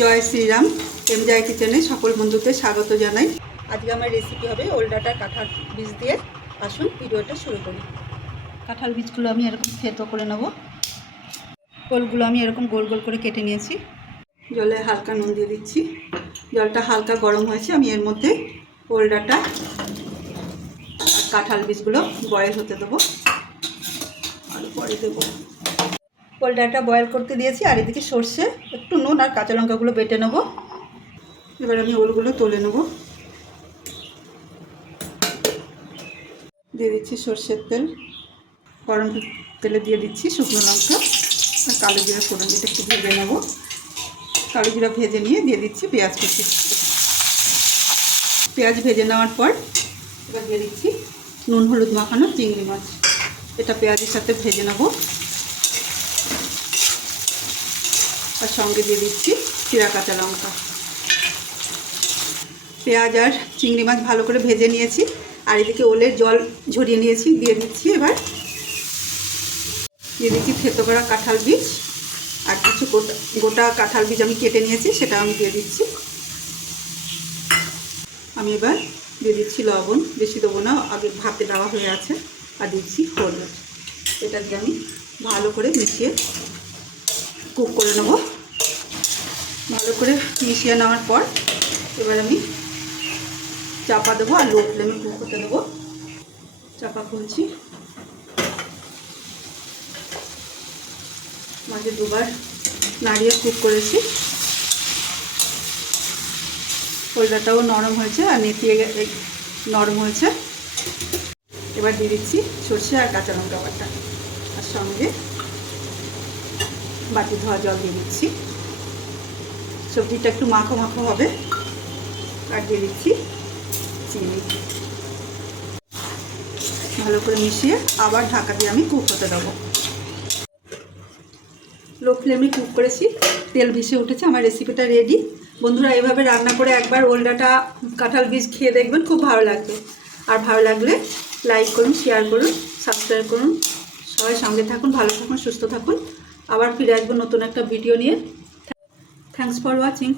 জয় শ্রীরাম। এমজাই কিচেনে সকল বন্ধুদের স্বাগত জানাই। আজকে আমার রেসিপি হবে ওল ডাঁটা কাঁঠাল বীজ দিয়ে। আসুন ভিডিওটা শুরু করি। কাঁঠাল বীজগুলো আমি এরকম থেতো করে নেব। ওলগুলো আমি এরকম গোল গোল করে কেটে নিয়েছি। জলে হালকা নুন দিয়ে দিচ্ছি। জলটা হালকা গরম হয়েছে, আমি এর মধ্যে ওল ডাঁটা আর কাঁঠাল বীজগুলো বয়েল হতে দেবো। আর পরে দেবো ওল ডাঁটা বয়েল করতে দিয়েছি, আর এদিকে সর্ষে, একটু নুন আর কাঁচা লঙ্কাগুলো বেটে নেবো। এবার আমি ওলগুলো তুলে নেব। দিয়ে দিচ্ছি সর্ষের তেল, গরম তেলে দিয়ে দিচ্ছি শুকনো লঙ্কা আর কালো জিরা ফোড়ন, এটা একটু ভেজে নেব। কালো জিরা ভেজে নিয়ে দিয়ে দিচ্ছি পেঁয়াজ কুচি। পেঁয়াজ ভেজে নেওয়ার পর এবার দিয়ে দিচ্ছি নুন হলুদ মাখানো চিংড়ি মাছ, এটা পেঁয়াজের সাথে ভেজে নেব। আর সঙ্গে দিয়ে দিচ্ছি চিরা কাঁচা লঙ্কা। পেঁয়াজ আর চিংড়ি মাছ ভালো করে ভেজে নিয়েছি, আর এদিকে ওলের জল ঝরিয়ে নিয়েছি, দিয়ে দিচ্ছি। এবার দিয়ে দিচ্ছি থেতো করা কাঁঠাল বীজ, আর কিছু গোটা কাঁঠাল বীজ আমি কেটে নিয়েছি, সেটা আমি দিয়ে দিচ্ছি। আমি এবার দিয়ে দিচ্ছি লবণ, বেশি দেবো না, আগে ভাতে দেওয়া হয়ে আছে। আর দিচ্ছি হলুদ, এটা দিয়ে আমি ভালো করে মিশিয়ে কুক করে নেব। ভালো করে মিশিয়ে নেওয়ার পর এবার আমি চাপা দেবো আর লো ফ্লেমে কুক করতে দেবো। চাপা খুলছি, মাঝে দুবার নাড়িয়ে কুক করেছি। ওলটাটাও নরম হয়েছে আর নেতিয়ে নরম হয়েছে। এবার দিয়ে দিচ্ছি সর্ষে আর কাঁচা লঙ্কা বাটা, আর সঙ্গে বাটি ধোয়া জল দিয়ে দিচ্ছি। সবজিটা একটু মাখো মাখো হবে। আর দিয়ে দিচ্ছি চিনি। ভালো করে মিশিয়ে আবার ঢাকা দিয়ে আমি কুক হতে দেবো। লো ফ্লেমে কুক করেছি, তেল ভেসে উঠেছে, আমার রেসিপিটা রেডি। বন্ধুরা এভাবে রান্না করে একবার ওল ডাঁটা কাঁঠাল বীজ খেয়ে দেখবেন, খুব ভালো লাগবে। আর ভালো লাগলে লাইক করুন, শেয়ার করুন, সাবস্ক্রাইব করুন। সবাই সঙ্গে থাকুন, ভালো থাকুন, সুস্থ থাকুন। আবার ফিরে আসবো নতুন একটা ভিডিও নিয়ে। Thanks for watching.